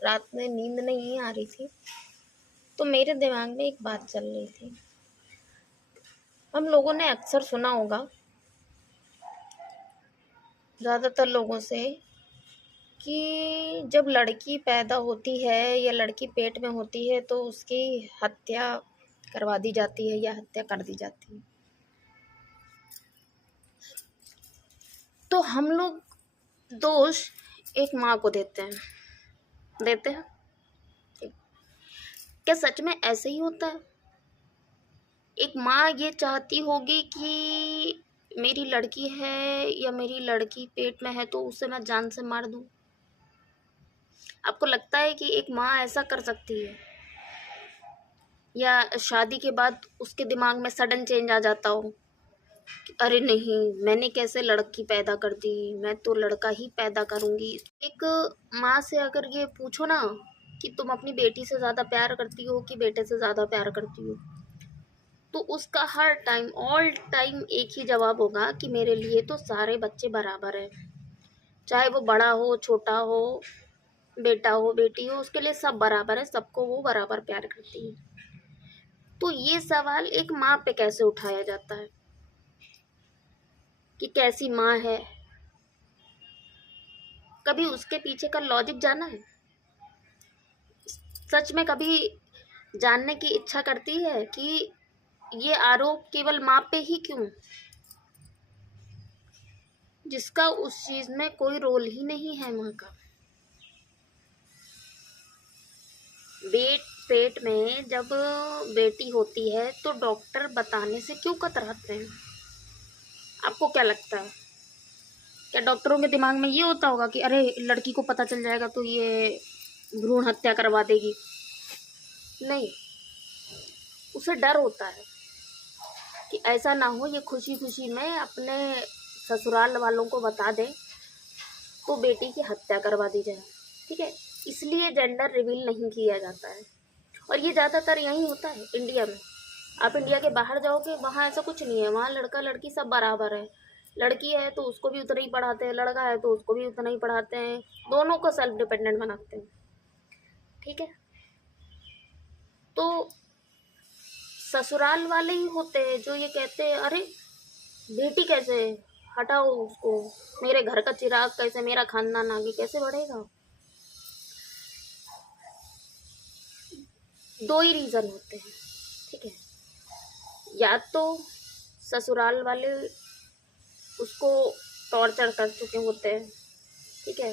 रात में नींद नहीं आ रही थी, तो मेरे दिमाग में एक बात चल रही थी। हम लोगों ने अक्सर सुना होगा, ज़्यादातर लोगों से, कि जब लड़की पैदा होती है या लड़की पेट में होती है तो उसकी हत्या करवा दी जाती है या हत्या कर दी जाती है। तो हम लोग दोष एक माँ को देते हैं। क्या सच में ऐसे ही होता है? एक माँ ये चाहती होगी कि मेरी लड़की है या मेरी लड़की पेट में है तो उसे मैं जान से मार दूं? आपको लगता है कि एक माँ ऐसा कर सकती है? या शादी के बाद उसके दिमाग में सडन चेंज आ जाता हो कि अरे नहीं, मैंने कैसे लड़की पैदा कर दी, मैं तो लड़का ही पैदा करूंगी। एक माँ से अगर ये पूछो ना कि तुम अपनी बेटी से ज़्यादा प्यार करती हो कि बेटे से ज़्यादा प्यार करती हो, तो उसका हर टाइम ऑल टाइम एक ही जवाब होगा कि मेरे लिए तो सारे बच्चे बराबर हैं, चाहे वो बड़ा हो छोटा हो, बेटा हो बेटी हो, उसके लिए सब बराबर है, सबको वो बराबर प्यार करती है। तो ये सवाल एक माँ पे कैसे उठाया जाता है कि कैसी माँ है? कभी उसके पीछे का लॉजिक जाना है? सच में कभी जानने की इच्छा करती है कि ये आरोप केवल माँ पे ही क्यों, जिसका उस चीज में कोई रोल ही नहीं है माँ का। पेट में जब बेटी होती है तो डॉक्टर बताने से क्यों कतराते हैं? आपको क्या लगता है? क्या डॉक्टरों के दिमाग में ये होता होगा कि अरे लड़की को पता चल जाएगा तो ये भ्रूण हत्या करवा देगी? नहीं, उसे डर होता है कि ऐसा ना हो ये खुशी खुशी में अपने ससुराल वालों को बता दे तो बेटी की हत्या करवा दी जाए। ठीक है, इसलिए जेंडर रिवील नहीं किया जाता है। और ये ज़्यादातर यहीं होता है इंडिया में। आप इंडिया के बाहर जाओगे, वहाँ ऐसा कुछ नहीं है। वहाँ लड़का लड़की सब बराबर है। लड़की है तो उसको भी उतना ही पढ़ाते हैं, लड़का है तो उसको भी उतना ही पढ़ाते हैं, दोनों को सेल्फ डिपेंडेंट बनाते हैं। ठीक है, तो ससुराल वाले ही होते हैं जो ये कहते हैं अरे बेटी कैसे, हटाओ उसको, मेरे घर का चिराग कैसे, मेरा खानदान आगे कैसे बढ़ेगा। दो ही रीज़न होते हैं। ठीक है, या तो ससुराल वाले उसको टॉर्चर कर चुके होते हैं, ठीक है,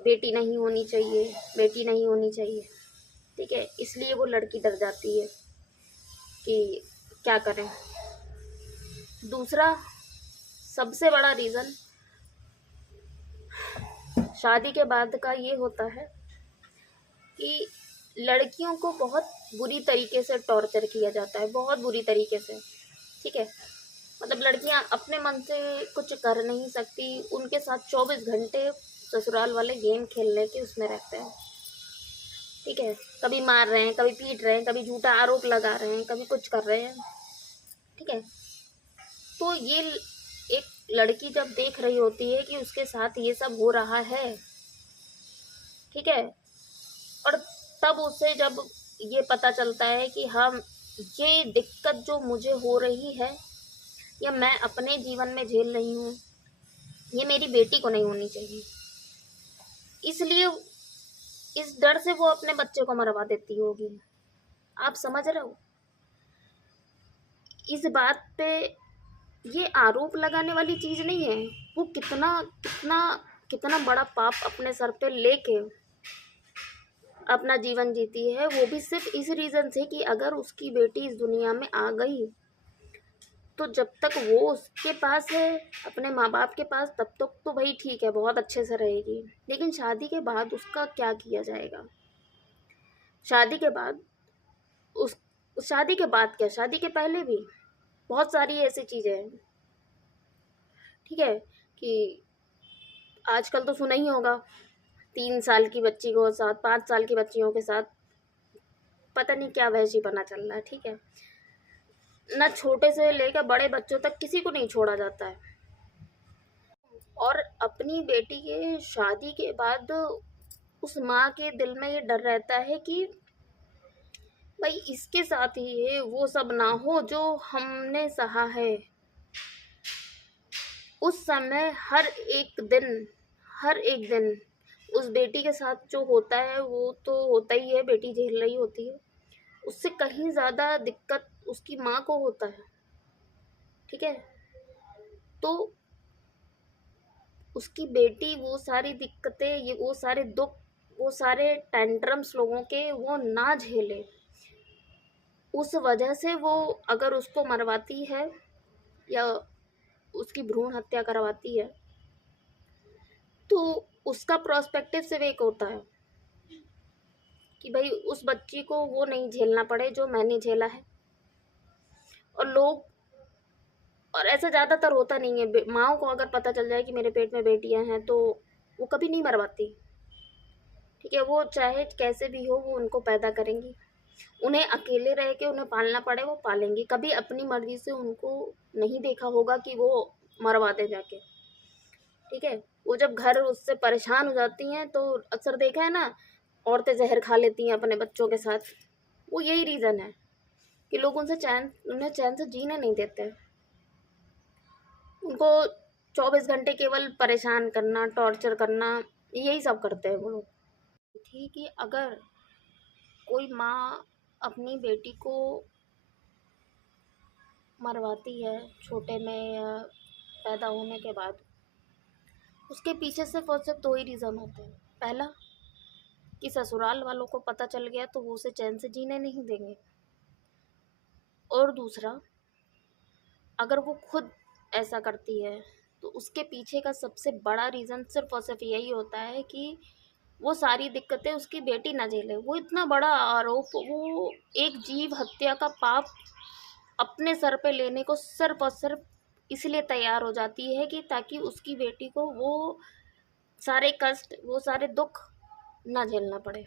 बेटी नहीं होनी चाहिए, बेटी नहीं होनी चाहिए, ठीक है, इसलिए वो लड़की डर जाती है कि क्या करें। दूसरा सबसे बड़ा रीज़न शादी के बाद का ये होता है कि लड़कियों को बहुत बुरी तरीके से टॉर्चर किया जाता है, बहुत बुरी तरीके से। ठीक है, मतलब लड़कियां अपने मन से कुछ कर नहीं सकती, उनके साथ 24 घंटे ससुराल वाले गेम खेलने के उसमें रहते हैं। ठीक है, कभी मार रहे हैं, कभी पीट रहे हैं, कभी झूठा आरोप लगा रहे हैं, कभी कुछ कर रहे हैं। ठीक है, तो ये एक लड़की जब देख रही होती है कि उसके साथ ये सब हो रहा है, ठीक है, और तब उसे जब ये पता चलता है कि हाँ, ये दिक्कत जो मुझे हो रही है या मैं अपने जीवन में झेल रही हूँ, ये मेरी बेटी को नहीं होनी चाहिए, इसलिए इस डर से वो अपने बच्चे को मरवा देती होगी। आप समझ रहे हो? इस बात पे ये आरोप लगाने वाली चीज नहीं है। वो कितना कितना कितना बड़ा पाप अपने सर पे लेके अपना जीवन जीती है, वो भी सिर्फ इस रीजन से कि अगर उसकी बेटी इस दुनिया में आ गई तो जब तक वो उसके पास है, अपने माँ बाप के पास, तब तक तो भाई ठीक है, बहुत अच्छे से रहेगी। लेकिन शादी के बाद उसका क्या किया जाएगा? शादी के बाद उस शादी के बाद क्या, शादी के पहले भी बहुत सारी ऐसी चीज़ें हैं। ठीक है, कि आजकल तो सुना ही होगा, 3 साल की बच्ची को साथ, 5 साल की बच्चियों के साथ पता नहीं क्या वहशीपना चल रहा है। ठीक है, ना छोटे से लेकर बड़े बच्चों तक किसी को नहीं छोड़ा जाता है। और अपनी बेटी के शादी के बाद उस माँ के दिल में ये डर रहता है कि भाई इसके साथ ही वो सब ना हो जो हमने सहा है। उस समय हर एक दिन उस बेटी के साथ जो होता है वो तो होता ही है, बेटी झेल रही होती है। उससे कहीं ज़्यादा दिक्कत उसकी माँ को होता है, ठीक है। तो उसकी बेटी वो सारी दिक्कतें, ये वो सारे दुख, वो सारे टेंट्रम्स लोगों के वो ना झेले, उस वजह से वो अगर उसको मरवाती है या उसकी भ्रूण हत्या करवाती है तो उसका प्रोस्पेक्टिव सिर्फ एक होता है कि भाई उस बच्ची को वो नहीं झेलना पड़े जो मैंने झेला है। और ऐसा ज़्यादातर होता नहीं है, माँओं को अगर पता चल जाए कि मेरे पेट में बेटियां हैं तो वो कभी नहीं मरवाती, ठीक है। वो चाहे कैसे भी हो वो उनको पैदा करेंगी, उन्हें अकेले रह के उन्हें पालना पड़े वो पालेंगी। कभी अपनी मर्जी से उनको नहीं देखा होगा कि वो मरवा दे जाके, ठीक है। वो जब घर उससे परेशान हो जाती हैं तो अक्सर देखा है ना, औरतें जहर खा लेती हैं अपने बच्चों के साथ। वो यही रीज़न है कि लोग उन्हें चैन से जीने नहीं देते। उनको 24 घंटे केवल परेशान करना, टॉर्चर करना, यही सब करते हैं वो लोग। थी कि अगर कोई माँ अपनी बेटी को मरवाती है छोटे में या पैदा होने के बाद, उसके पीछे सिर्फ और सिर्फ दो ही रीज़न होते हैं। पहला कि ससुराल वालों को पता चल गया तो वो उसे चैन से जीने नहीं देंगे, और दूसरा अगर वो खुद ऐसा करती है तो उसके पीछे का सबसे बड़ा रीज़न सिर्फ और सिर्फ यही होता है कि वो सारी दिक्कतें उसकी बेटी ना झेले। वो इतना बड़ा आरोप, वो एक जीव हत्या का पाप अपने सर पे लेने को सिर्फ और सिर्फ इसलिए तैयार हो जाती है कि ताकि उसकी बेटी को वो सारे कष्ट, वो सारे दुख ना झेलना पड़े।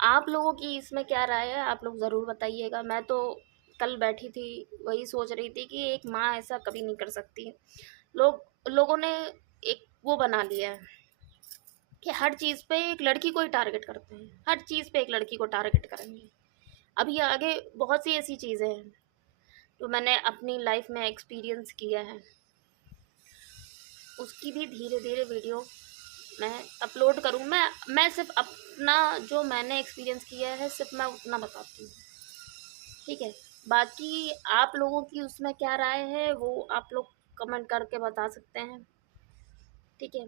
आप लोगों की इसमें क्या राय है, आप लोग ज़रूर बताइएगा। मैं तो कल बैठी थी वही सोच रही थी कि एक माँ ऐसा कभी नहीं कर सकती। लोगों ने एक वो बना लिया है कि हर चीज़ पे एक लड़की को ही टारगेट करते हैं, हर चीज़ पे एक लड़की को टारगेट करेंगे। अभी आगे बहुत सी ऐसी चीज़ें हैं जो मैंने अपनी लाइफ में एक्सपीरियंस किया है, उसकी भी धीरे धीरे वीडियो मैं अपलोड करूँ। मैं सिर्फ अपना जो मैंने एक्सपीरियंस किया है सिर्फ मैं उतना बताती हूँ, ठीक है। बाकी आप लोगों की उसमें क्या राय है वो आप लोग कमेंट करके बता सकते हैं, ठीक है।